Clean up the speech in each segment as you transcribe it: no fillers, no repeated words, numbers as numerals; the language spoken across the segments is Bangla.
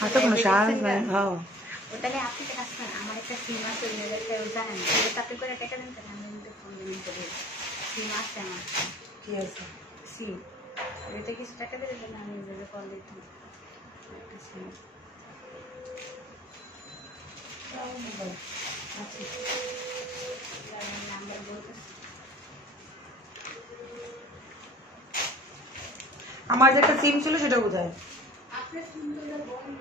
হাতে কোনো সাহায্য নাই। হ্যাঁ ওটালে আপনি কাজ করেন, আমার একটা সিম আছে 2000 টাকা জানেন, এটা আপনি করে টাকা দেন তাহলে আমি কিন্তু ফোন দিন করে সিম আছে আমার। কি আছে সিম এটা কিছু টাকা দিলে তাহলে আমি ওইভাবে কল দিতাম একটা সিম। নাম্বার বলতে আমার যে একটা সিম ছিল সেটা কোথায়? আপনার সুন্দর বন্ধ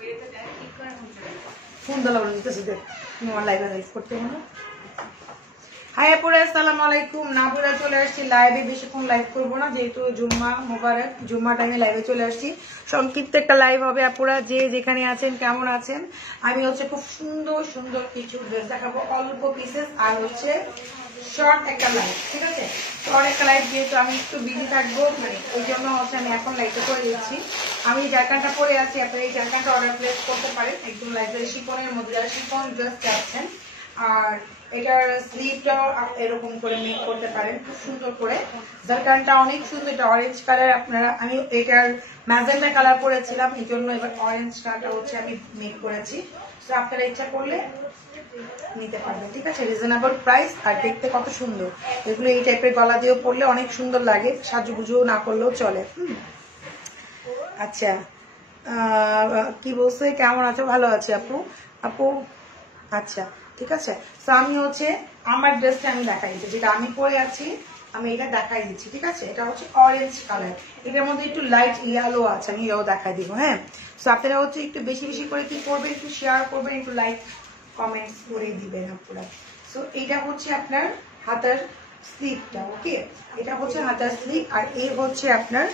ওইটা দেখ কি করে ফোন দলা বলে দিতেছি, দেখ তুমি আমার লাইভে লাইভ করতে হবে না। হাই আপুরা, আসসালামু আলাইকুম। না বলে চলে আসছি লাইভে, বেশিক্ষণ লাইভ করবো না যেহেতু জুম্মা মোবারক, জুম্মা টাইমে লাইভে চলে আসছি। সংক্ষিপ্ত একটা লাইভ হবে আপুরা, যে যেখানে আছেন কেমন আছেন। আমি হচ্ছে খুব সুন্দর সুন্দর কিছু ড্রেস দেখাবো, অল্প পিসেস, আর হচ্ছে শর্ট একটা লাইভ, ঠিক আছে? শর্ট একটা লাইভ যেহেতু আমি একটু বিজি থাকবো, মানে ওই জন্য হচ্ছে আমি এখন লাইভটা করে দিচ্ছি। আমি জারকানটা পরে আছি, আপনারা এই জারকানটা অর্ডার প্লেস করতে পারেন একদম লাইভের শিফনের মধ্যে, যারা শিফন ড্রেস চাচ্ছেন। আর এটার স্লিভটাও এরকম করে মেক করতে পারেন খুব সুন্দর করে। জারকানটা অনেক সুন্দর, এটা অরেঞ্জ কালার। আপনারা, আমি এটার ম্যাজেন্টা কালার পরেছিলাম, এই জন্য এবার অরেঞ্জ কালারটা হচ্ছে আমি মেক করেছি। তো আপনারা ইচ্ছা করলে নিতে পারবেন, ঠিক আছে? রিজনেবল প্রাইস, আর দেখতে কত সুন্দর এগুলো। এই টাইপের গলা দিয়েও পরলে অনেক সুন্দর লাগে, সাজুগুজু না করলেও চলে। আচ্ছা, কি বলছে, কেমন আছো? ভালো আছে আপু? আপু আচ্ছা ঠিক আছে। তো আমি হচ্ছে আমার ড্রেসটা আমি দেখাই দিচ্ছি, যেটা আমি পরে আছি আমি এটা দেখাই দিচ্ছি, ঠিক আছে? এটা হচ্ছে অরেঞ্জ কালার, এটার মধ্যে একটু লাইট ইয়েলো আছে, আমি এটাও দেখাই দিব। হ্যাঁ, তো আপনারা হচ্ছে একটু বেশি বেশি করে কি করবেন, একটু শেয়ার করবেন, একটু লাইক কমেন্টস করে দিবেন আপনারা। সো এটা হচ্ছে আপনার হাতার স্লিভটা, ওকে? এটা হচ্ছে হাতার স্লিভ, আর এই হচ্ছে আপনার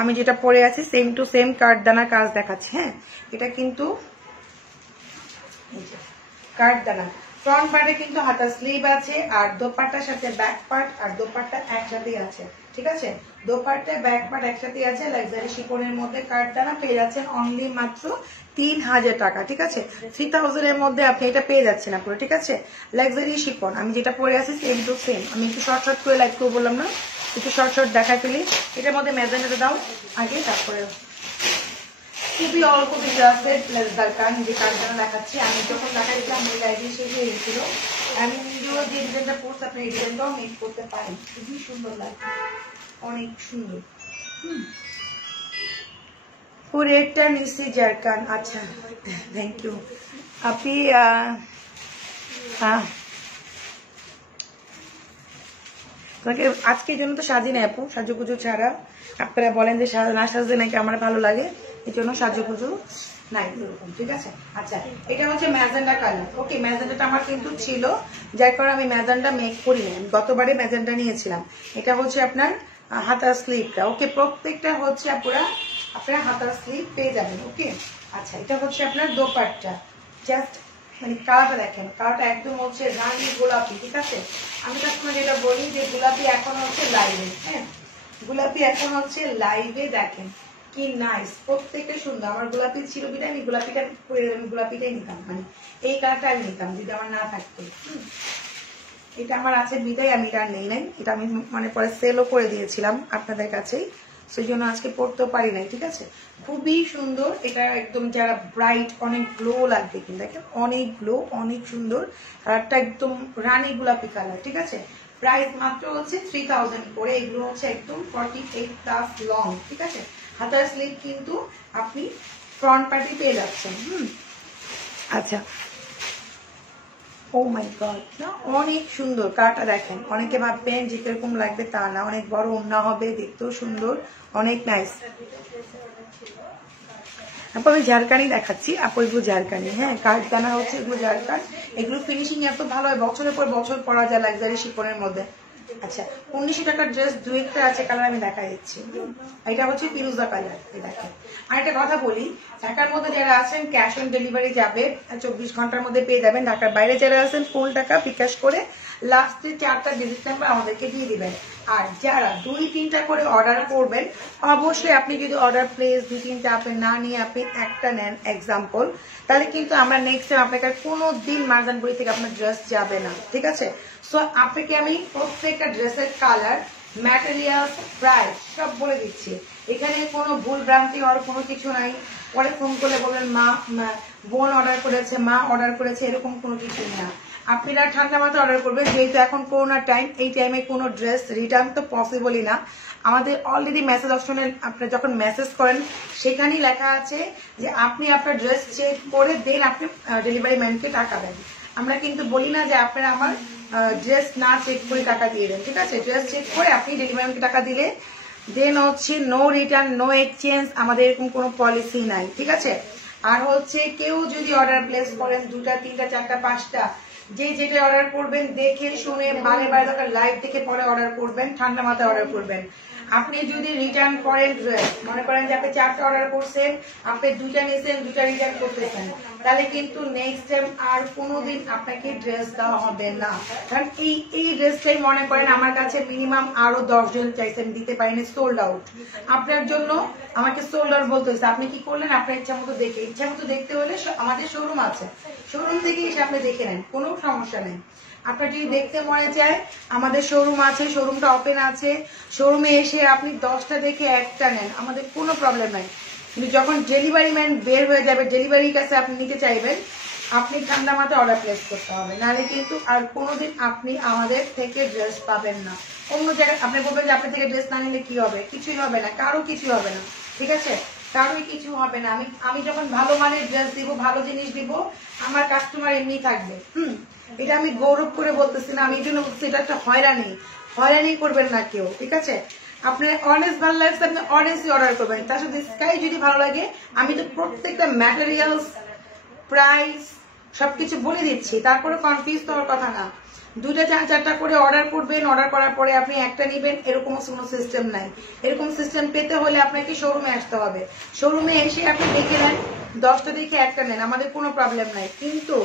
আমি যেটা পরে আছি সেম টু সেম কাঠদানা কাজ দেখাচ্ছি। হ্যাঁ, এটা কিন্তু কাঠদানা। ফ্রন্ট পার্টে কিন্তু হাতা স্লিভ আছে, আর দোপাট্টার সাথে ব্যাক পার্ট আর দোপাট্টা একসাথেই আছে, ঠিক আছে? দোপাট্টা ব্যাক পার্ট একসাথেই আছে। লাক্সারি শিফনের মধ্যে কাঠদানা পেয়ে যাচ্ছেন অনলি মাত্র 3000 টাকা, ঠিক আছে? 3000 এর মধ্যে আপনি এটা পেয়ে যাচ্ছেন আপনারা, ঠিক আছে? লাক্সারি শিফন আমি যেটা পরে আছি সেম টু সেম। আমি একটু শর্ট শর্ট করে লাইভ করে বললাম না, একটু শর্ট শর্ট দেখা ফেলি। এটার মধ্যে মেজারমেন্ট দাও আগে, তারপরে খুবই অল্প কিছু আছে দরকার। যে কাঠদানা দেখাচ্ছি, আমি যখন দেখা দিচ্ছিলাম ওই লাইব্রেরি শেষ হয়ে গেছিল। আমি নিজেও যে ডিজাইনটা পড়ছি আপনি এই ডিজাইনটাও মেক করতে পারেন, খুবই সুন্দর লাগে, অনেক সুন্দর। পুরেরটা নিশ্চয়ই জারকান। আচ্ছা, থ্যাংক ইউ আপনি। আজকের জন্য তো সাজি না আপু, সাজুগুজু ছাড়া। আপনারা বলেন যে না সাজতে নাকি আমার ভালো লাগে, এই জন্য সাজুগুজু নাই এরকম, ঠিক আছে? আচ্ছা, এটা হচ্ছে ম্যাজেন্ডা কালার, ওকে? ম্যাজেন্ডাটা আমার কিন্তু ছিল, যার কারণে আমি ম্যাজেন্ডা মেক করি না, আমি গতবারে ম্যাজেন্ডা নিয়েছিলাম। এটা হচ্ছে আপনার হাতার স্লিভটা, ওকে? প্রত্যেকটা হচ্ছে আপনারা হাতার স্লিভ পেয়ে যাবেন, ওকে? আচ্ছা, এটা হচ্ছে আপনার দোপাট্টা। জাস্ট মানে কালারটা দেখেন, কালারটা একদম হচ্ছে রানী গোলাপি, ঠিক আছে? আমি কাস্টমার যেটা বলি যে গোলাপি এখন হচ্ছে লাইভে, হ্যাঁ, গোলাপি এখন হচ্ছে লাইভে। দেখেন কি নাইস, প্রত্যেকটা সুন্দর। আমার গোলাপি ছিল বিটা, আমি গোলাপিটাই নিতাম, মানে এই কালারটা আমি নিতাম যদি আমার না থাকতো। এটা আমার আছে বিদায়, আমি এটা নেই নাই, এটা আমি মানে পরে সেলও করে দিয়েছিলাম আপনাদের কাছেই, সেই জন্য আজকে পড়তেও পারি নাই, ঠিক আছে? খুবই সুন্দর এটা, একদম যারা ব্রাইট অনেক গ্লো লাগবে কিন্তু, দেখেন অনেক গ্লো, অনেক সুন্দর কালারটা, একদম রানী গোলাপি কালার, ঠিক আছে? প্রাইস মাত্র হচ্ছে 3000 করে। এগুলো হচ্ছে একদম 48+ লং, ঠিক আছে? হাতার স্লিভ কিন্তু আপনি ফ্রন্ট পার্টি পেয়ে যাচ্ছেন। আচ্ছা, ও মাই গড, না অনেক সুন্দর কালারটা দেখেন। অনেকে ভাববেন যে কিরকম লাগবে, তা না, অনেক বড় ওড়না হবে, দেখতেও সুন্দর, অনেক নাইস। আপু আমি ঝাড়খানি দেখাচ্ছি, আপু এগুলো ঝাড়খানি, হ্যাঁ, কাঠদানা হচ্ছে এগুলো ঝাড়খান। এগুলো ফিনিশিং এত ভালো হয়, বছরের পর বছর পরা যায় লাক্সারি শিফনের মধ্যে। আচ্ছা, 1900 টাকার ড্রেস দু একটা আছে, কালার আমি দেখা দিচ্ছি। এটা হচ্ছে ফিরোজা কালার, দেখেন। আর একটা কথা বলি, ঢাকার মধ্যে যারা আছেন ক্যাশ অন ডেলিভারি যাবে, 24 ঘন্টার মধ্যে পেয়ে যাবেন। ঢাকার বাইরে যারা আছেন ফুল টাকা বিকাশ করে লাস্টে 4টা ডিজিট নাম্বার আমাদেরকে দিয়ে দিবেন। আর যারা 2-3টা করে অর্ডার করবেন, অবশ্যই আপনি যদি অর্ডার প্লেস 2-3টা আপনি না নিয়ে আপনি একটা নেন এক্সাম্পল, তাহলে কিন্তু আমরা নেক্সট টাইম আপনাকে কোনো দিন মার্জানপুরি থেকে আপনার ড্রেস যাবে না, ঠিক আছে? সো আপনাকে আমি প্রত্যেকটা ড্রেসের কালার ম্যাটেরিয়াল, প্রাইস সব বলে দিচ্ছি। এখানে কোনো ভুল ভ্রান্তি হওয়ার কোনো কিছু নাই। পরে ফোন করে বলবেন মা বোন অর্ডার করেছে, মা অর্ডার করেছে, এরকম কোনো কিছু না। আপনারা ঠান্ডা মাথায় অর্ডার করবেন, যেহেতু এখন করোনার টাইম, এই টাইমে কোনো ড্রেস রিটার্ন তো পসিবলই না। আমাদের অলরেডি মেসেজ অপশনে আপনি যখন মেসেজ করেন সেখানেই লেখা আছে যে আপনি আপনার ড্রেস চেক করে দেন আপনি ডেলিভারি ম্যানকে টাকা দেন। আমরা কিন্তু বলি না যে আপনারা আমার ড্রেস না চেক করে টাকা দিয়ে দেন, ঠিক আছে? ড্রেস চেক করে আপনি ডেলিভারি ম্যানকে টাকা দিলে দেন হচ্ছে নো রিটার্ন, নো এক্সচেঞ্জ, আমাদের এরকম কোনো পলিসি নাই, ঠিক আছে? আর হচ্ছে কেউ যদি অর্ডার প্লেস করেন 2টা 3টা 4টা 5টা, যে যেটা অর্ডার করবেন দেখে শুনে বারে বারে দরকার লাইভ থেকে পরে অর্ডার করবেন, ঠান্ডা মাথায় অর্ডার করবেন। আপনি যদি রিটার্ন করেন, মনে করেন যে আপনি 4টা অর্ডার করছেন, আপনি 2টা নিয়েছেন, 2টা রিটার্ন করতেছেন, তাহলে কিন্তু নেক্সট টাইম আর কোনোদিন আপনাকে ড্রেস দেওয়া হবে না। কারণ এই ড্রেসটাই মনে করেন আমার কাছে মিনিমাম আরো 10 জন চাইছেন, দিতে পারিনি, সোল্ড আউট। আপনার জন্য আমাকে সোল্ড আউট বলতে হয়েছে। আপনি কি করলেন? আপনার ইচ্ছা মতো দেখে, ইচ্ছা মতো দেখতে হলে আমাদের শোরুম আছে, শোরুম থেকে এসে আপনি দেখে নেন, কোনো সমস্যা নেই। আপনার যদি দেখতে মনে চায় আমাদের শোরুম আছে, শোরুমটা ওপেন আছে, শোরুমে এসে আপনি 10টা দেখে একটা নেন, আমাদের কোনো প্রবলেম নাই। কিন্তু যখন ডেলিভারি ম্যান বের হয়ে যাবে, ডেলিভারির কাছে আপনি নিতে চাইবেন, আপনি ঠান্ডা মাথায় অর্ডার প্লেস করতে হবে, নাহলে কিন্তু আর কোনোদিন আপনি আমাদের থেকে ড্রেস পাবেন না। অন্য জায়গায় আপনি বলবেন যে আপনার থেকে ড্রেস না নিলে কি হবে? কিছুই হবে না, কারো কিছু হবে না, ঠিক আছে? কারোই কিছু হবে না। আমি যখন ভালো মানের ড্রেস দিব, ভালো জিনিস দিব, আমার কাস্টমার এমনি থাকবে। এটা আমি গৌরব করে বলতেছি না, আমি এই জন্য বলছি এটা একটা হয়রানি করবেন না কেউ, ঠিক আছে? আপনার অনেস্ট ভালো লাগছে, আপনি অনেস্টলি অর্ডার করবেন। তার সাথে স্কাই যদি ভালো লাগে, আমি তো প্রত্যেকটা ম্যাটেরিয়ালস, প্রাইস সবকিছু বলে দিচ্ছি, তারপরে কনফিউজ হওয়ার কথা না। 2টা 4টা করে অর্ডার করবেন, অর্ডার করার পরে আপনি একটা নিবেন, এরকম কোনো সিস্টেম নাই। এরকম সিস্টেম পেতে হলে আপনাকে শোরুমে আসতে হবে, শোরুমে এসে আপনি দেখে নেন, 10টা দেখে একটা নেন, আমাদের কোনো প্রবলেম নাই। কিন্তু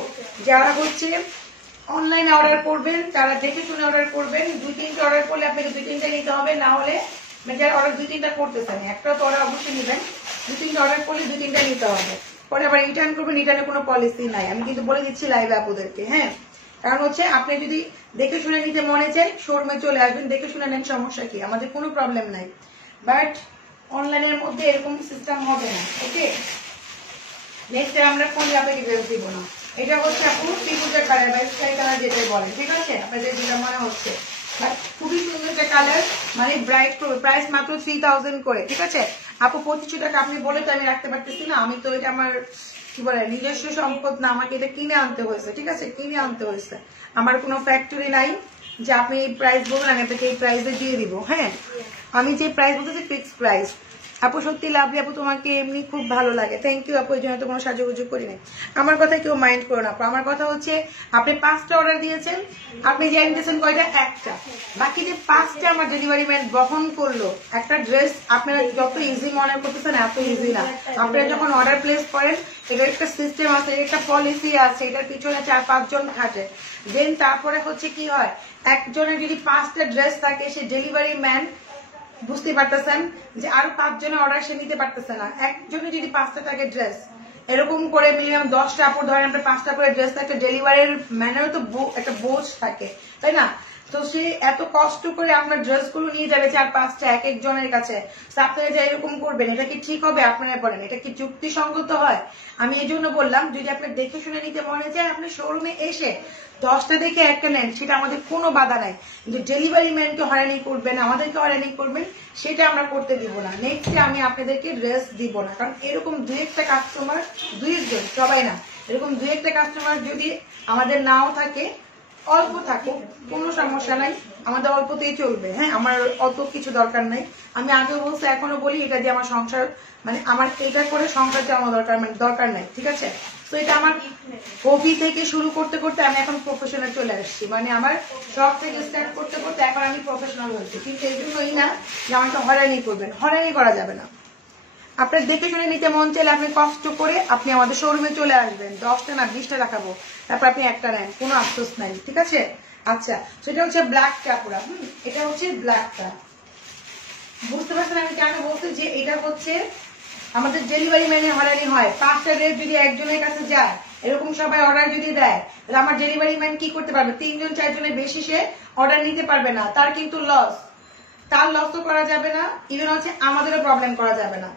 যারা হচ্ছে অনলাইনে অর্ডার করবেন, তারা দেখে শুনে অর্ডার করবেন। 2-3টা অর্ডার করলে আপনাকে 2-3টা নিতে হবে, না হলে যারা অর্ডার 2-3টা করতেছেন, একটা তো অর্ডার অবশ্যই নেবেন, 2-3টা অর্ডার করলে 2-3টা নিতে হবে। পরে আবার রিটার্ন করবেন, রিটার্নের কোনো পলিসি নাই, আমি কিন্তু বলে দিচ্ছি লাইভ আপুদেরকে। হ্যাঁ, কারণ হচ্ছে আপনি যদি দেখে শুনে নিতে মনে চাই, শোরুমে চলে আসবেন, দেখে শুনে নেন, সমস্যা কি? আমাদের কোনো প্রবলেম নাই। বাট অনলাইনের মধ্যে এরকম সিস্টেম হবে না, ওকে? নেক্সট আমরা কোন আপনাকে ড্রেস দিব না। এটা হচ্ছে আপু ত্রিভুজের কালার বা স্কাই কালার যেটা বলেন, ঠিক আছে? আপনাদের যেটা মনে হচ্ছে, খুবই সুন্দর একটা কালার, মানে ব্রাইট করবে। প্রাইস মাত্র 3000 করে, ঠিক আছে আপু? 2500 টাকা আপনি বলে তো আমি রাখতে পারতেছি না, আমি তো এটা আমার কি বলে নিজস্ব সম্পদ না, আমাকে এটা কিনে আনতে হয়েছে, ঠিক আছে? কিনে আনতে হয়েছে, আমার কোনো ফ্যাক্টরি নাই যে আপনি এই প্রাইস বলবেন আমি আপনাকে এই প্রাইসে দিয়ে দিব। হ্যাঁ, আমি যে প্রাইস বলতেছি ফিক্সড প্রাইস। আপু সত্যি লাভলি আপু, তোমাকে এমনি খুব ভালো লাগে, থ্যাংক ইউ আপু। এই জন্য তো কোনো সাজুগুজু করি নাই, আমার কথা কেউ মাইন্ড করো না আপু। আমার কথা হচ্ছে আপনি 5টা অর্ডার দিয়েছেন, আপনি জানিয়েছেন কয়টা? একটা। বাকি যে 5টা আমার ডেলিভারি ম্যান বহন করলো। একটা ড্রেস আপনারা যত ইজি মনে করতেছেন, এত ইজি না। আপনারা যখন অর্ডার প্লেস করেন, এটার একটা সিস্টেম আছে, একটা পলিসি আছে, এটার পিছনে 4-5 জন খাটে। দেন তারপরে হচ্ছে কি হয়, একজনের যদি 5টা ড্রেস থাকে, সে ডেলিভারি ম্যান বুঝতে পারতেছেন যে আরো 5 জনের অর্ডার সে নিতে পারতেছে না। একজনে যদি 5টা থাকে ড্রেস, এরকম করে মিনিমাম 10টা আপু ধরেন আপনার 5টা করে ড্রেস থাকে, ডেলিভারির ম্যানেরও তো একটা বোঝ থাকে, তাই না? তো সে এত কষ্ট করে আপনার ড্রেসগুলো নিয়ে যাবে 4-5টা এক একজনের কাছে, আপনারা যে এরকম করবেন, এটা কি ঠিক হবে? আপনারা বলেন, এটা কি যুক্তিসঙ্গত হয়? আমি এই জন্য বললাম, যদি আপনি দেখে শুনে নিতে মনে চায়, আপনি শোরুমে এসে 10টা দেখে একটা নেন, সেটা আমাদের কোনো বাধা নাই। কিন্তু ডেলিভারি ম্যানকে হয়রানি করবেন, আমাদেরকে হয়রানি করবেন, সেটা আমরা করতে দিব না। নেক্সটে আমি আপনাদেরকে ড্রেস দিব না, কারণ এরকম 2-1টা কাস্টমার, 2-1জন, সবাই না, এরকম 2-1টা কাস্টমার যদি আমাদের নাও থাকে, অল্প থাকুক, কোনো সমস্যা নাই, আমাদের অল্পতেই চলবে। হ্যাঁ, আমার অত কিছু দরকার নাই। আমি আগেও বলছি, এখনো বলি, এটা দিয়ে আমার সংসার, মানে আমার এটা করে সংসার চালানো দরকার নাই, ঠিক আছে? তো এটা আমার হবি থেকে শুরু করতে করতে আমি এখন প্রফেশনাল চলে আসছি, মানে আমার শখ থেকে স্টার্ট করতে করতে এখন আমি প্রফেশনাল হয়েছি। কিন্তু এই জন্যই না যে আমাকে হয়রানি করবেন, হয়রানি করা যাবে না। আপনার দেখে শুনে নিতে মন চাইলে আপনি কষ্ট করে আপনি আমাদের শোরুমে চলে আসবেন, 10টা না 20টা দেখাবো, তারপর আপনি একটা নেন, কোনো আফসোস নাই, ঠিক আছে? আচ্ছা, সেটা হচ্ছে ব্ল্যাকটা পুরা, এটা হচ্ছে ব্ল্যাকটা। বুঝতে পারছেন আমি কেন বলছি যে এটা হচ্ছে আমাদের ডেলিভারি ম্যানে হয়রানি হয়। 5টা ড্রেস যদি একজনের কাছে যায়, এরকম সবাই অর্ডার যদি দেয়, তাহলে আমার ডেলিভারি ম্যান কি করতে পারবে? 3-4 জনের বেশি সে অর্ডার নিতে পারবে না, তার কিন্তু লস। তার লসও করা যাবে না, ইভেন হচ্ছে আমাদেরও প্রবলেম করা যাবে না।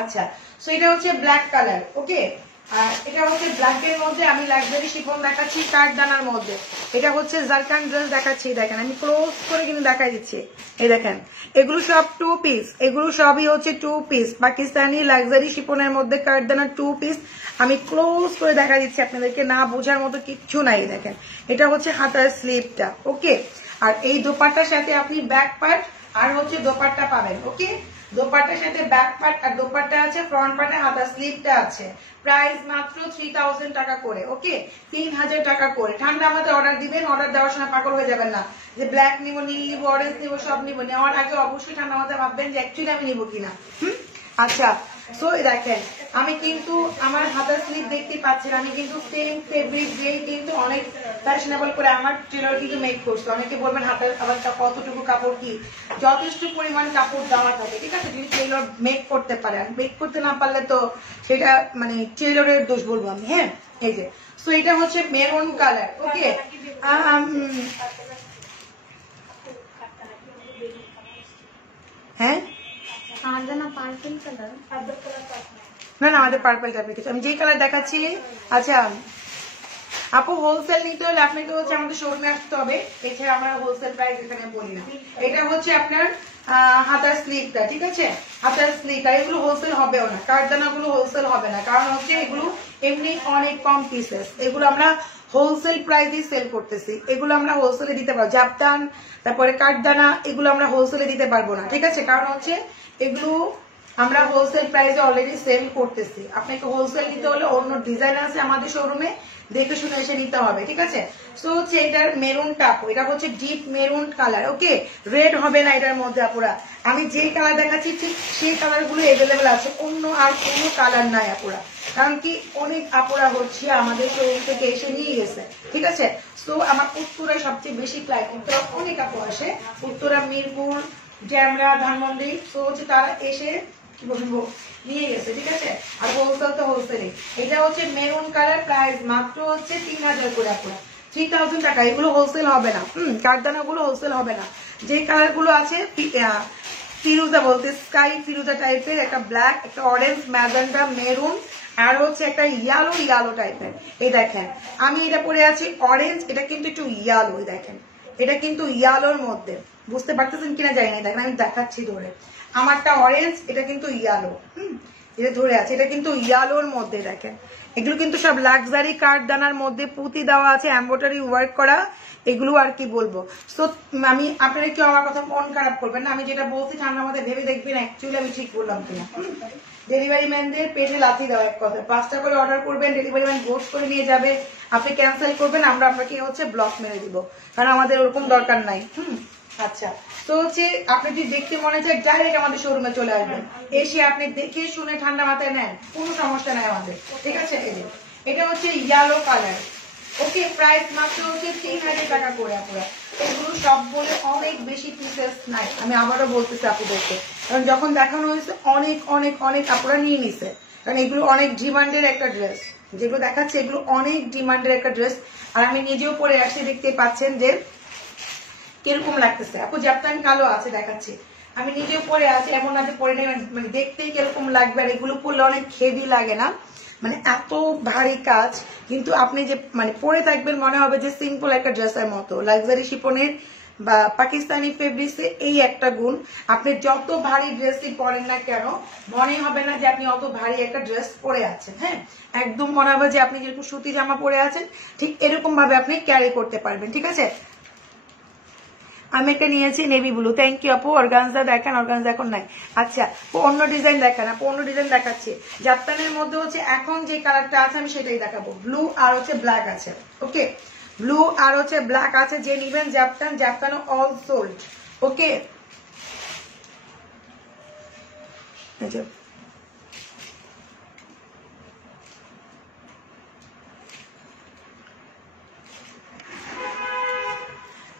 আচ্ছা, সো এটা হচ্ছে ব্ল্যাক কালার। ওকে, আর এটা হচ্ছে ব্ল্যাকের মধ্যে আমি লাক্সারি শিফন দেখাচ্ছি কাঠদানার মধ্যে। এটা হচ্ছে জারকান ড্রেস দেখাচ্ছি, দেখেন আমি ক্লোজ করে কিন্তু দেখাই দিচ্ছি। এই দেখেন এগুলো সব 2 পিস, এগুলো সবই হচ্ছে 2 পিস পাকিস্তানি লাক্সারি শিফনের মধ্যে কাঠদানার 2 পিস। আমি ক্লোজ করে দেখা দিচ্ছি আপনাদেরকে, না বোঝার মতো কিচ্ছু নাই। দেখেন এটা হচ্ছে হাতার স্লিপটা। ওকে, আর এই দোপাট্টার সাথে আপনি ব্যাক পার্ট আর হচ্ছে দোপাট্টা পাবেন। ওকে, দোপাট্টার সাথে ব্যাক পার্ট আর দোপাট্টা আছে, ফ্রন্ট পার্টে হাতা স্লিপটা আছে। প্রাইস মাত্র 3000 টাকা করে। ওকে, 3000 টাকা করে। ঠান্ডা আমাদের অর্ডার দিবেন, অর্ডার দেওয়ার সময় পাগল হয়ে যাবেন না যে ব্ল্যাক নিবো, নীল নিবো, অরেঞ্জ নিবো, সব নিবো। নেওয়ার আগে অবশ্যই ঠান্ডা মাথায় ভাববেন যে অ্যাকচুয়ালি আমি নিবো কিনা। আচ্ছা, সো দেখেন আমি কিন্তু আমার হাতার স্লিপ দেখতে পাচ্ছেন, আমি কিন্তু সেম ফেব্রিক দিয়ে কিন্তু অনেক ফ্যাশনেবল করে আমার টেলর কিন্তু মেক করছে। অনেকে বলবেন হাতার আবার কতটুকু কাপড় কি, যথেষ্ট পরিমাণ কাপড় দেওয়া থাকে। ঠিক আছে, যদি টেলর মেক করতে পারে, আর মেক করতে না পারলে তো সেটা মানে টেলরের দোষ বলবো আমি। হ্যাঁ, এই যে সো এটা হচ্ছে মেরুন কালার। ওকে, হ্যাঁ না না আমাদের পার্পল টাইপের কিছু, আমি যেই কালার দেখাচ্ছি। আচ্ছা আপু, হোলসেল নিতে হলে আপনাকে হচ্ছে আমাদের শোরুমে আসতে হবে, এছাড়া আমরা হোলসেল প্রাইস এখানে বলি না। এটা হচ্ছে আপনার হাতার স্লিপটা। ঠিক আছে, হাতার স্লিপ, আর এগুলো হোলসেল হবেও না, কাঠদানাগুলো হোলসেল হবে না, কারণ হচ্ছে এগুলো এমনি অনেক কম পিসেস। এগুলো আমরা হোলসেল প্রাইসে সেল করতেছি, এগুলো আমরা হোলসেলে দিতে পারবো। জাপটান, তারপরে কাঠদানা, এগুলো আমরা হোলসেলে দিতে পারবো না। ঠিক আছে, কারণ হচ্ছে এগুলো আমরা হোলসেল প্রাইসে অলরেডি সেল করতেছি। আপনাকে হোলসেল নিতে হলে অন্য ডিজাইন আছে আমাদের শোরুমে, দেখে শুনে এসে নিতে হবে। ঠিক আছে, সো হচ্ছে এটার মেরুনটা, এটা হচ্ছে ডিপ মেরুন কালার। ওকে, রেড হবে না এটার মধ্যে আপুরা, আমি যেই কালার দেখাচ্ছি ঠিক সেই কালার গুলো এভেলেবেল আছে, অন্য আর কোনো কালার নাই আপুরা। কারণ কি অনেক আপুরা হচ্ছে আমাদের শোরুম থেকে এসে নিয়ে গেছে। ঠিক আছে, সো আমার উত্তরায় সবচেয়ে বেশি ক্লায়েন্ট, অনেক আপু আসে উত্তরা, মিরপুর, ড্যামরা, ধানমন্ডি, সো হচ্ছে তারা এসে বলবো নিয়ে গেছে। ঠিক আছে, আর হোলসেল তো হোলসেলে। এটা হচ্ছে মেরুন কালার, প্রাইস মাত্র হচ্ছে 3000 করে আপুরা, 3000 টাকা। এগুলো হোলসেল হবে না, কাঠদানা গুলো হোলসেল হবে না। যে কালার গুলো আছে ফিরোজা বলতে স্কাই ফিরোজা টাইপের, একটা ব্ল্যাক, একটা অরেঞ্জ, ম্যাজেন্টা, মেরুন, আর হচ্ছে একটা ইয়ালো ইয়ালো টাইপের। এই দেখেন আমি এটা পরে আছি অরেঞ্জ, এটা কিন্তু একটু ইয়ালো। দেখেন এটা কিন্তু ইয়ালোর মধ্যে, বুঝতে পারতেছেন কিনা জানি না, দেখেন আমি দেখাচ্ছি ধরে, আমারটা অরেঞ্জ, এটা কিন্তু ইয়ালো। এটা ধরে আছে, এটা কিন্তু ইয়ালোর মধ্যে। দেখেন এগুলো কিন্তু সব লাক্সারি কাঠদানার মধ্যে পুঁতি দেওয়া আছে, এমব্রয়ডারি ওয়ার্ক করা, এগুলো আর কি বলবো। সো আমি আপনারা কেউ আমার কথা মন খারাপ করবেন না, আমি যেটা বলছি ঠান্ডার মধ্যে ভেবে দেখবেন অ্যাকচুয়ালি আমি ঠিক বললাম কিনা। ডেলিভারি ম্যানদের পেটে লাথি দেওয়া এক কথা, 5টা করে অর্ডার করবেন, ডেলিভারি ম্যান গোস্ট করে নিয়ে যাবে, আপনি ক্যান্সেল করবেন, আমরা আপনাকে হচ্ছে ব্লক মেরে দিব, কারণ আমাদের ওরকম দরকার নাই। আচ্ছা, তো হচ্ছে আপনি যদি দেখতে মনে চায় ডাইরেক্ট আমাদের শোরুমে চলে আসবেন, এসে আপনি দেখে শুনে ঠান্ডা মাথায় নেন, কোনো সমস্যা নাই আমাদের। ঠিক আছে, এই যে এটা হচ্ছে ইয়েলো কালার। ওকে, প্রাইস মাত্র হচ্ছে 3000 টাকা করে আপুরা। এগুলো সব বলে অনেক বেশি পিসেস নাই, আমি আবারও বলতেছি আপুদেরকে, কারণ যখন দেখানো হয়েছে অনেক অনেক অনেক আপুরা নিয়ে নিছে, কারণ এগুলো অনেক ডিমান্ডের একটা ড্রেস, যেগুলো দেখাচ্ছে এগুলো অনেক ডিমান্ডের একটা ড্রেস। আর আমি নিজেও পরে আসছি, দেখতে পাচ্ছেন যে কিরকম লাগতেছে। আপু জাপান কালো আছে দেখাচ্ছি, আমি নিজেও পরে আছি, এমন না যে পরে নেই, মানে দেখতেই কিরকম লাগবে। আর এগুলো পরলে অনেক হেভি লাগে না, মানে এত ভারী কাজ, কিন্তু আপনি যে মানে পরে থাকবেন মনে হবে যে সিম্পল একটা ড্রেসের মতো। লাক্সারি শিপনের বা পাকিস্তানি ফেব্রিক্সে এই একটা গুণ, আপনি যত ভারী ড্রেসই পরেন না কেন মনে হবে না যে আপনি অত ভারী একটা ড্রেস পরে আছেন। হ্যাঁ, একদম মনে হবে যে আপনি যেরকম সুতি জামা পরে আছেন ঠিক এরকম ভাবে আপনি ক্যারি করতে পারবেন। ঠিক আছে, আমি একটা নিয়েছি নেভি ব্লু। থ্যাংক ইউ আপু। অর্গানজা দেখেন, অর্গানজা এখন নাই। আচ্ছা, অন্য ডিজাইন দেখান আপু, অন্য ডিজাইন দেখাচ্ছি। জাপানের মধ্যে হচ্ছে এখন যে কালারটা আছে আমি সেটাই দেখাবো, ব্লু আর হচ্ছে ব্ল্যাক আছে। ওকে, ব্লু আর হচ্ছে ব্ল্যাক আছে, যে নিবেন জাপান, জাপানও অল সোল্ড। ওকে,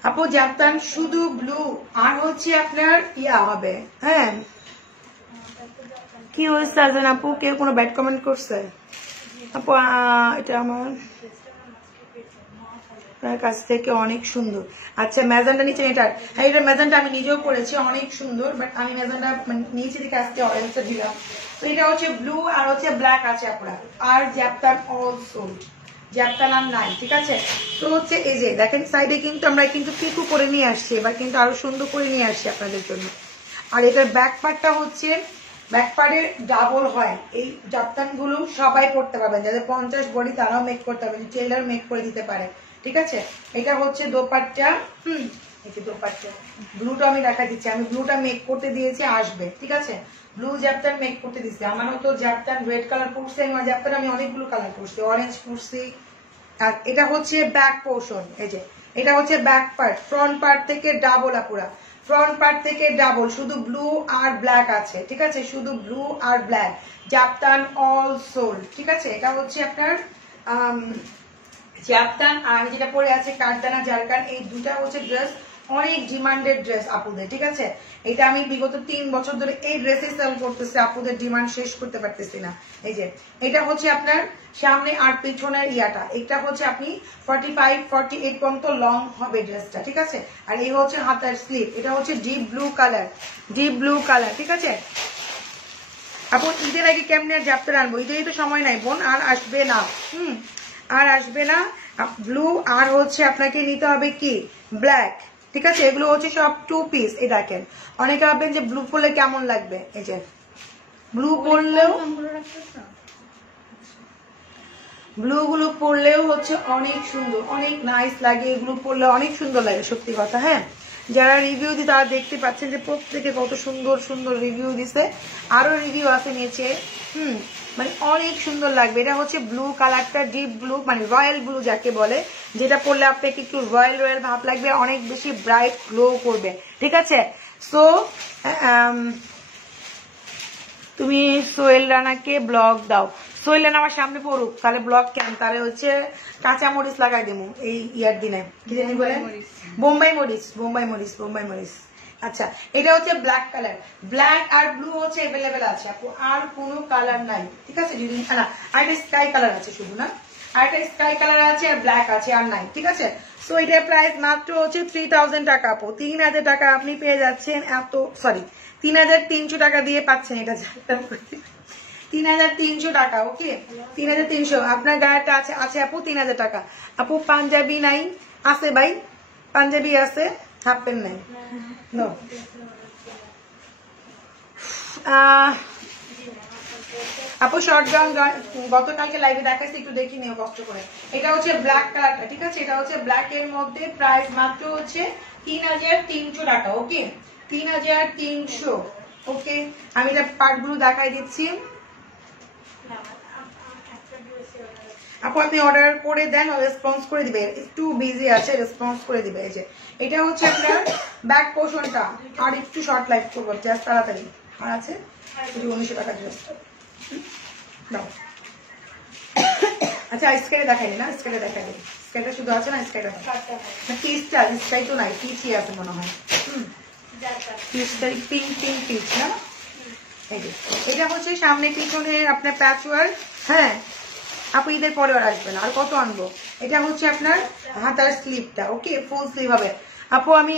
আপু জাপান শুধু ব্লু আর হচ্ছে আপনার ইয়া হবে। হ্যাঁ, কি হয়েছে আরজান আপু, কেউ কোনো ব্যাড কমেন্ট করছে? আপু এটা আমার আপনার কাছ থেকে অনেক সুন্দর। আচ্ছা ম্যাজেন্ডা নিচে এটার, হ্যাঁ এটা ম্যাজেন্ডা আমি নিজেও পরেছি, অনেক সুন্দর, বাট আমি ম্যাজেন্ডা নিচে দিকে আজকে অরেঞ্জটা দিলাম। তো এটা হচ্ছে ব্লু আর হচ্ছে ব্ল্যাক আছে আপনার, আর জ্যাপটান অলসো, জ্যাপটান আর নাই, ঠিক আছে। তো হচ্ছে এই যে দেখেন সাইডে কিন্তু আমরা কিন্তু পিকু করে নিয়ে আসছি, এবার কিন্তু আরো সুন্দর করে নিয়ে আসছি আপনাদের জন্য। আর এটার ব্যাক পার্টটা হচ্ছে ব্যাক পার্টে ডাবল হয়, এই জাপটান গুলো সবাই পড়তে পারবেন, যাদের 50 বডি তারাও মেক করতে পারবেন, টেলার মেক করে দিতে পারে, ঠিক আছে। এটা হচ্ছে দোপাট্টা, এই যে দোপাট্টা ব্লুটা আমি দেখা দিচ্ছি, আমি ব্লুটা মেক করতে দিয়েছি, আসবে, ঠিক আছে। ব্লু জ্যাপটান মেক করতে দিচ্ছি, আমারও তো জ্যাপটান রেড কালার পড়ছি, আমার জ্যাপটান আমি অনেকগুলো কালার পড়ছি, অরেঞ্জ পড়ছি। আর এটা হচ্ছে ব্যাক পোর্শন, এই যে এটা হচ্ছে ব্যাক পার্ট, ফ্রন্ট পার্ট থেকে ডাবল আপুরা, ফ্রন্ট পার্ট থেকে ডাবল, শুধু ব্লু আর ব্ল্যাক আছে, ঠিক আছে, শুধু ব্লু আর ব্ল্যাক, জাপটান অল সোল, ঠিক আছে। এটা হচ্ছে আপনার জাপটান, আর আমি যেটা পরে আছে কাঠদানা জারকান, এই দুটা হচ্ছে ড্রেস অনেক ডিমান্ডেড ড্রেস আপুদের, ঠিক আছে। এটা আমি বিগত 3 বছর ধরে এই ড্রেসে সেল করতেছি, আপুদের ডিমান্ড শেষ করতে পারতেছি না। এই যে এটা হচ্ছে আপনার সামনে আর পিছনের ইয়াটা, এটা হচ্ছে আপনি 45-48 পর্যন্ত লং হবে ড্রেসটা, ঠিক আছে। আর এই হচ্ছে হাতার স্লিভ, এটা হচ্ছে deep blue colour, deep blue colour, ঠিক আছে। আপু ঈদের আগে কেমনে আর জাপতে আনবো, ঈদেরই তো সময় নাই বোন, আর আসবে না, আর আসবে না। ব্লু আর হচ্ছে আপনাকে নিতে হবে কি ব্ল্যাক, ঠিক আছে। এগুলো হচ্ছে সব 2 পিস, এই দেখেন অনেকে ভাববেন যে ব্লু পরলে কেমন লাগবে, এই যে ব্লু পরলেও, ব্লু গুলো পরলেও হচ্ছে অনেক সুন্দর, অনেক নাইস লাগে, এগুলো পরলে অনেক সুন্দর লাগে, সত্যি কথা। হ্যাঁ যারা রিভিউ দিই তারা দেখতে পাচ্ছেন যে প্রত্যেকে কত সুন্দর সুন্দর রিভিউ দিছে, আরো রিভিউ আছে নিচে, মানে অনেক সুন্দর লাগবে। এটা হচ্ছে ব্লু কালারটা, ডিপ ব্লু মানে রয়্যাল ব্লু যাকে বলে, যেটা পরলে আপনাকে একটু রয়্যাল রয়্যাল ভাব লাগবে, অনেক বেশি ব্রাইট গ্লো করবে, ঠিক আছে। সো তুমি সোহেল রানাকে ব্লগ দাও, সোহেল রানা আমার সামনে পড়ুক, তাহলে ব্লগ কেন, তাহলে হচ্ছে কাঁচামরিচ লাগাই দেবো এই ইয়ার দিনে, কি জানি বলে বোম্বাই মরিচ, বোম্বাই মরিচ, বোম্বাই মরিচ। আচ্ছা এটা হচ্ছে ব্ল্যাক কালার, ব্ল্যাক আর ব্লু হচ্ছে অ্যাভেলেবেল আছে আপু, আর কোনো কালার নাই, ঠিক আছে। যদি না আর একটা স্কাই কালার আছে শুধু, না আর একটা স্কাই কালার আছে আর ব্ল্যাক আছে, আর নাই, ঠিক আছে। সো এটার প্রাইস মাত্র হচ্ছে 3000 টাকা আপু, 3000 টাকা আপনি পেয়ে যাচ্ছেন, এত সরি 3300 টাকা দিয়ে পাচ্ছেন এটা, 3300 টাকা, ওকে 3300। আপনার গায়েটা আছে আছে আপু 3000 টাকা। আপু পাঞ্জাবি নাই, আছে ভাই পাঞ্জাবি আছে, হাফ প্যান্ট নাই, নো আপু শর্ট গাউন গতকালকে লাইভে দেখাচ্ছি, একটু দেখি নিও কষ্ট করে। এটা হচ্ছে ব্ল্যাক কালারটা, ঠিক আছে, এটা হচ্ছে ব্ল্যাক এর মধ্যে, প্রাইস মাত্র হচ্ছে 3300 টাকা, ওকে 3300, ওকে। আমি এটা পার্টগুলো দেখাই দিচ্ছি আপু, আপনি অর্ডার করে দেন, রেসপন্স করে দিবে, একটু বিজি আছে, রেসপন্স করে দিবে। এই যে এটা হচ্ছে আপনার ব্যাক পোর্শনটা, আর একটু শর্ট লাইট করবো জাস্ট তাড়াতাড়ি, আর আছে 1900 টাকা ড্রেসটা দাও। আচ্ছা স্কাইটা দেখাইনি না, স্কাইটা দেখাই দিই, স্কাইটা শুধু আছে না, স্কাইটা পিসটা, স্কাই তো নাই, পিচই আছে মনে হয়, পিচটা পিঙ্ক পিঙ্ক পিচ না। এটা হচ্ছে সামনে পিছনে আপনার প্যাচ ওয়ার্ক, হ্যাঁ আপু ঈদের পরে আর আসবে না, আর কত আনবো। এটা হচ্ছে আপনার হাতার স্লিভটা, ওকে ফুল স্লিভ হবে। আপু আমি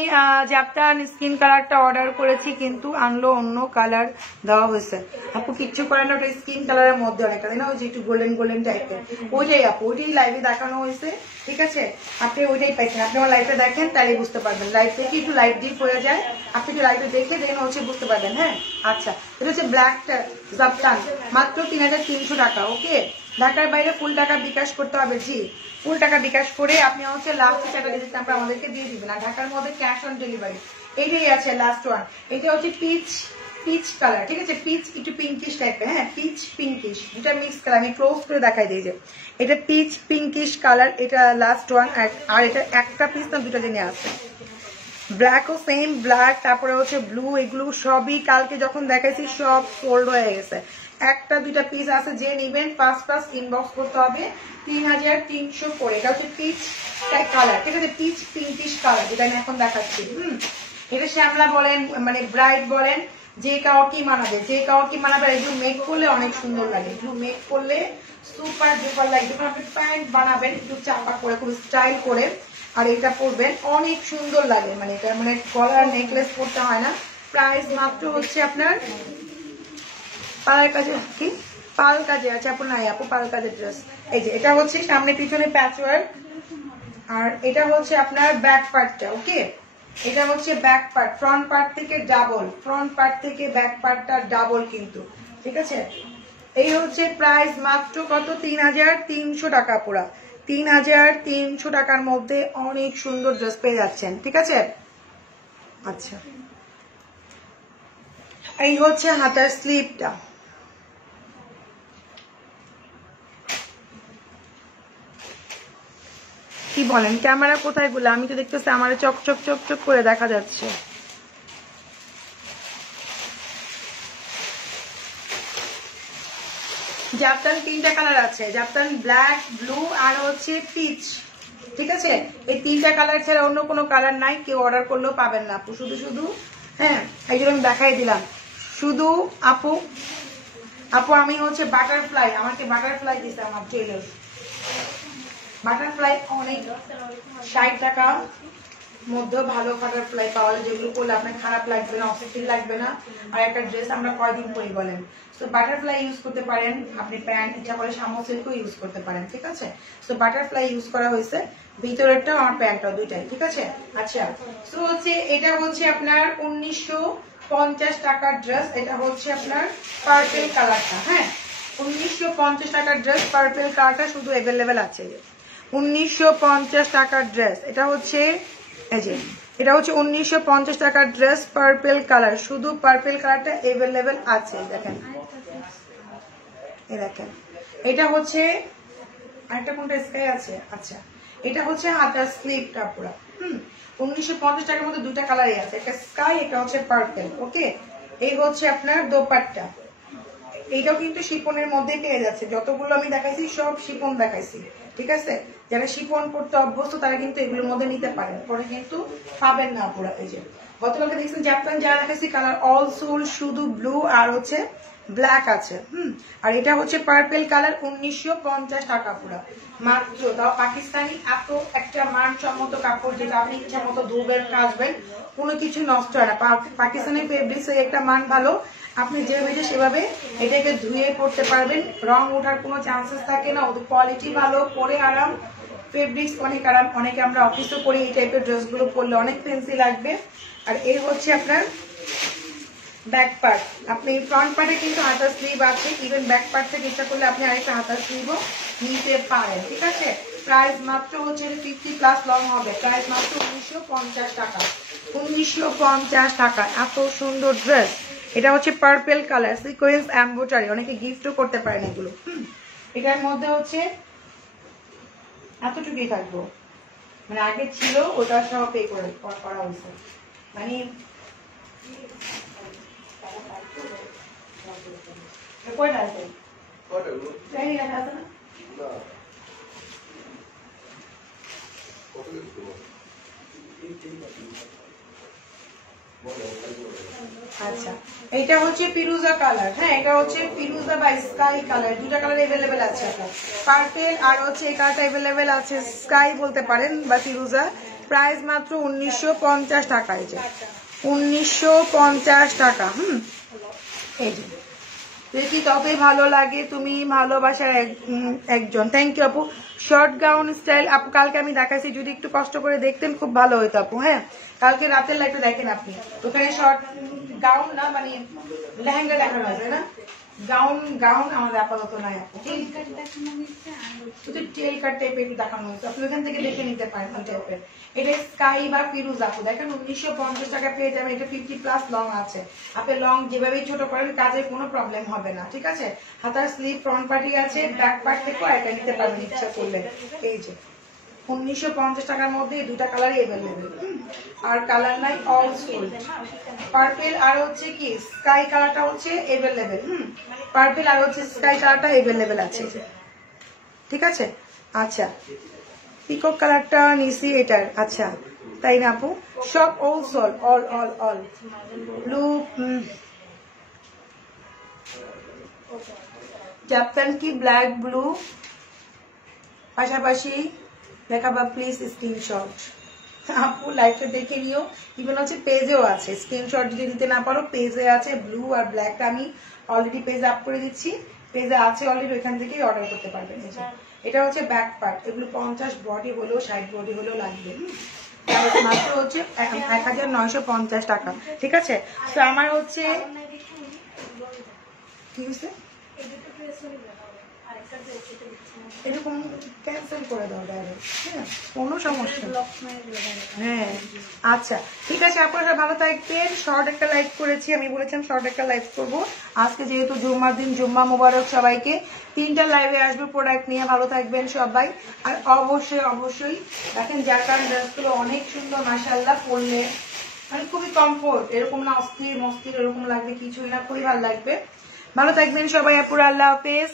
জ্যাপটান স্কিন কালারটা অর্ডার করেছি, কিন্তু আনলো অন্য কালার দেওয়া হয়েছে। আপু কিচ্ছু করে না, ওটা স্কিন কালারের মধ্যে অনেকটা, তাই না, ওই যে একটু গোল্ডেন গোল্ডেন টাইপের, ওইটাই আপু, ওইটাই লাইভে দেখানো হয়েছে, ঠিক আছে। আপনি ওইটাই পাইছেন, আপনি আমার লাইভটা দেখেন তাহলে বুঝতে পারবেন, লাইভ দেখে একটু লাইভ ডিপ হয়ে যায়, আপনি একটু লাইভে দেখে দেন হচ্ছে বুঝতে পারবেন। হ্যাঁ আচ্ছা এটা হচ্ছে ব্ল্যাকটা জ্যাপটান, মাত্র 3300 টাকা, ওকে। ঢাকার বাইরে ফুল টাকা বিকাশ করতে হবে, জি ফুল টাকা বিকাশ করে আপনি হচ্ছে লাস্ট টাকা ডিজিট নাম্বার আমাদেরকে দিয়ে দিবেন, আর ঢাকার মধ্যে ক্যাশ অন ডেলিভারি, এইটাই আছে লাস্ট ওয়ান। এটা হচ্ছে পিচ পিচ কালার, ঠিক আছে, পিচ একটু পিঙ্কিশ টাইপের, হ্যাঁ পিচ পিঙ্কিশ, দুটা মিক্স কালার, আমি ক্লোজ করে দেখাই দিই যে এটা পিচ পিঙ্কিশ কালার, এটা লাস্ট ওয়ান। আর এটা একটা পিস না দুটা জিনিস আছে, ব্ল্যাকও সেম ব্ল্যাক, তারপরে হচ্ছে ব্লু, এগুলো সবই কালকে যখন দেখাইছি সব ফোল্ড হয়ে গেছে, একটা দুইটা পিস আছে, যে নিবেন ফার্স্ট ইনবক্স করতে হবে 3300 করে। এটা হচ্ছে পিচ কালার, ঠিক আছে, পিচ পিঙ্কিশ কালার, যেটা আমি এখন দেখাচ্ছি। এটা শ্যামলা বলেন মানে ব্রাইট বলেন, যে কাউকে কি মানাবে, যে কাউকে কি মানাবে, এগুলো মেক করলে অনেক সুন্দর লাগে, এগুলো মেক করলে সুপার ডুপার লাগে। যখন আপনি প্যান্ট বানাবেন একটু চাপা করে খুব স্টাইল করে, আর এটা পরবেন অনেক সুন্দর লাগে, মানে এটা মানে গলার নেকলেস পরতে হয় না। প্রাইস মাত্র হচ্ছে আপনার পাড়ার কাজে কি পাল কাজে আছে আপু, নাই আপু পাল কাজের ড্রেস। এই যে এটা হচ্ছে সামনে পিছনে প্যাচওয়ার্ক, আর এটা হচ্ছে আপনার ব্যাক পার্টটা। ওকে, এটা হচ্ছে ব্যাক পার্ট, ফ্রন্ট পার্ট থেকে ডাবল, ফ্রন্ট পার্ট থেকে ব্যাক পার্টটা ডাবল কিন্তু, ঠিক আছে। এই হচ্ছে প্রাইস মাত্র কত, 3300 টাকা পুরা, 3300 টাকার মধ্যে অনেক সুন্দর ড্রেস পেয়ে যাচ্ছেন, ঠিক আছে। আচ্ছা, এই হচ্ছে হাতার স্লিভটা। কি বলেন, ক্যামেরা কোথায় গুলো? আমি তো দেখতেছি আমার চক চক চক চক করে দেখা যাচ্ছে। জাফরান 3টা কালার আছে, জাফরান ব্ল্যাক, ব্লু আর হচ্ছে পিচ, ঠিক আছে। এই 3টা কালার ছাড়া অন্য কোনো কালার নাই, কেউ অর্ডার করলেও পাবেন না আপু, শুধু শুধু হ্যাঁ এই জন্য আমি দেখাই দিলাম শুধু। আপু আপু আমি হচ্ছে বাটারফ্লাই, আমাকে বাটারফ্লাই দিছে আমার টেলার, বাটারফ্লাই অনেক 60 টাকা মধ্যে ভালো বাটারফ্লাই পাওয়া যায়, যেগুলো করলে আপনার খারাপ লাগবে না, অস্থির লাগবে না। আর একটা ড্রেস আমরা কয়দিন পরে বলেন, সো বাটারফ্লাই ইউজ করতে পারেন আপনি, প্যান্ট ইচ্ছা করে শামো সিল্কও ইউজ করতে পারেন, ঠিক আছে। সো বাটারফ্লাই ইউজ করা হয়েছে, ভিতরেরটাও আমার প্যান্টটাও দুইটাই, ঠিক আছে। আচ্ছা, সো হচ্ছে এটা হচ্ছে আপনার 1950 টাকার ড্রেস, এটা হচ্ছে আপনার পার্পেল কালারটা, হ্যাঁ 1950 টাকার ড্রেস, পার্পেল কালারটা শুধু অ্যাভেলেবেল আছে। 1950 টাকার ড্রেস, এটা হচ্ছে এই যে এটা হচ্ছে 1950 টাকার ড্রেস, পার্পেল কালার, শুধু পার্পেল কালারটা অ্যাভেলেবেল আছে। দেখেন এই দেখেন, এটা হচ্ছে আরেকটা কোনটা স্কাই আছে। আচ্ছা, এটা হচ্ছে হাতার স্লিভটা পুরো 1950 টাকার মধ্যে দুইটা কালারই আছে, একটা স্কাই, একটা হচ্ছে পার্পেল। ওকে, এই হচ্ছে আপনার দোপাট্টা, এইটাও কিন্তু শিপনের মধ্যে পেয়ে যাচ্ছে, যতগুলো আমি দেখাইছি সব শিপন দেখাইছি, ঠিক আছে। যারা শিপন পড়তে অভ্যস্ত তারা কিন্তু এগুলোর মধ্যে নিতে পারেন, পরে কিন্তু পাবেন না পুরো। এই যে গতকালকে দেখছেন জাপান যা দেখাইছি কালার অল সোল শুধু ব্লু আর হচ্ছে ব্ল্যাক আছে, আর এটা হচ্ছে পার্পেল কালার, 1950 টাকা পুরো মাত্র। তাও পাকিস্তানি এত একটা মানসম্মত কাপড়, যেটা আপনি ইচ্ছা মতো ধুবেন কাচবেন, কোনো কিছু নষ্ট হয় না। পাকিস্তানি ফেব্রিক্স একটা মান ভালো, আপনি যে ভেজে সেভাবে এটাকে ধুয়ে পড়তে পারবেন, রং ওঠার কোনো চান্সেস থাকে না, ওদের কোয়ালিটি ভালো, পরে আরাম, ফেব্রিক্স অনেক আরাম। অনেকে আমরা অফিসও করি, এই টাইপের ড্রেসগুলো পরলে অনেক ফেন্সি লাগবে। আর এই হচ্ছে আপনার ব্যাক পার্ট, আপনি ফ্রন্ট পার্টে কিন্তু হাতার স্লিভ আছে, ইভেন ব্যাক পার্ট থেকে ইচ্ছা করলে আপনি আরেকটা হাতার স্লিভও নিতে পারেন, ঠিক আছে। প্রাইস মাত্র হচ্ছে 50+ লং হবে, প্রাইস মাত্র 1950 টাকা, 1950 টাকা। এত সুন্দর ড্রেস, এটা হচ্ছে পার্পেল কালার, সিকোয়েন্স এমব্রয়ডারি, অনেকে গিফটও করতে পারেন এগুলো। এটার মধ্যে হচ্ছে এতটুকুই থাকবো, মানে আগে ছিল ওটা সহ পে করে করা হয়েছে, মানে কয়টা আছে আচ্ছা, এটা হচ্ছে ফিরোজা কালার, হ্যাঁ এটা হচ্ছে ফিরোজা বা স্কাই কালার, দুটা কালার अवेलेबल আছে, পার্পল আর হচ্ছে এই কালারটা अवेलेबल আছে, স্কাই বলতে পারেন বা ফিরোজা। প্রাইস মাত্র 1950 টাকা, এই যে 1950 টাকা। এই যে দেখি ততই ভালো লাগে, তুমি ভালোবাসার একজন। থ্যাংক ইউ আপু। শর্ট গাউন স্টাইল আপু কালকে আমি দেখাইছি, যদি একটু কষ্ট করে দেখতেন খুব ভালো হতো আপু। হ্যাঁ কালকে রাতের লাইটে দেখেন আপনি, ওখানে শর্ট গাউন না মানে লেহেঙ্গা দেখানো হয়েছে না, গাউন গাউন আমাদের আপাতত নাই আপু, শুধু টেল কাট টাইপের দেখানো হয়েছে, আপনি ওখান থেকে দেখে নিতে পারেন ওই টাইপের। এটা স্কাই বা ফিরোজ আপু দেখেন 1950 টাকা পেয়ে যাবেন, এটা 50+ লং আছে, আপনি লং যেভাবে ছোট করেন কাজের কোনো প্রবলেম হবে না, ঠিক আছে। হাতার স্লিভ ফ্রন্ট পার্টি আছে, ব্যাক পার্ট থেকেও এটা নিতে পারবেন ইচ্ছা করলে। এই যে 1950 টাকার মধ্যে দুটা কালারই अवेलेबल, আর কালার নাই অল সোল্ড। পার্পল আর হচ্ছে কি স্কাই কালারটা হচ্ছে अवेलेबल, পার্পল আর হচ্ছে স্কাই কালারটা अवेलेबल আছে, ঠিক আছে। আচ্ছা পিকক কালারটা নিছি এটার, আচ্ছা তাই না আপু, সব all sold, all all all blue Japan কি ব্ল্যাক ব্লু পাশাপাশি দেখাবা প্লিজ স্ক্রিনশট। আপু লাইভটা দেখে নিও, ইভেন হচ্ছে পেজেও আছে, স্ক্রিনশট যদি দিতে না পারো পেজে আছে, ব্লু আর ব্ল্যাক আমি অলরেডি পেজে আপ করে দিচ্ছি, পেজে আছে অলরেডি, ওইখান থেকেই অর্ডার করতে পারবেন। এটা হচ্ছে ব্যাক পার্ট, এগুলো 50 বডি হলেও 60 বডি হলেও লাগবে, মাত্র হচ্ছে 1950 টাকা, ঠিক আছে। তো আমার হচ্ছে কি হয়েছে এরকম ক্যান্সেল করে দাও ডাইরেক্ট, হ্যাঁ কোনো সমস্যা হ্যাঁ। আচ্ছা ঠিক আছে, আপনারা ভালো থাকবেন। শর্ট একটা লাইভ করেছি, আমি বলেছিলাম শর্ট একটা লাইভ করবো আজকে, যেহেতু জুম্মার দিন, জুম্মা মোবারক সবাইকে। 3টা লাইভে আসবে প্রোডাক্ট নিয়ে, ভালো থাকবেন সবাই। আর অবশ্যই অবশ্যই দেখেন জাকান ড্রেসগুলো অনেক সুন্দর মাশাআল্লাহ, পরলে মানে খুবই কমফোর্ট, এরকম না অস্থির মস্তির এরকম লাগবে কিছুই না, খুবই ভালো লাগবে। ভালো থাকবেন সবাই আপুরা, আল্লাহ হাফেজ।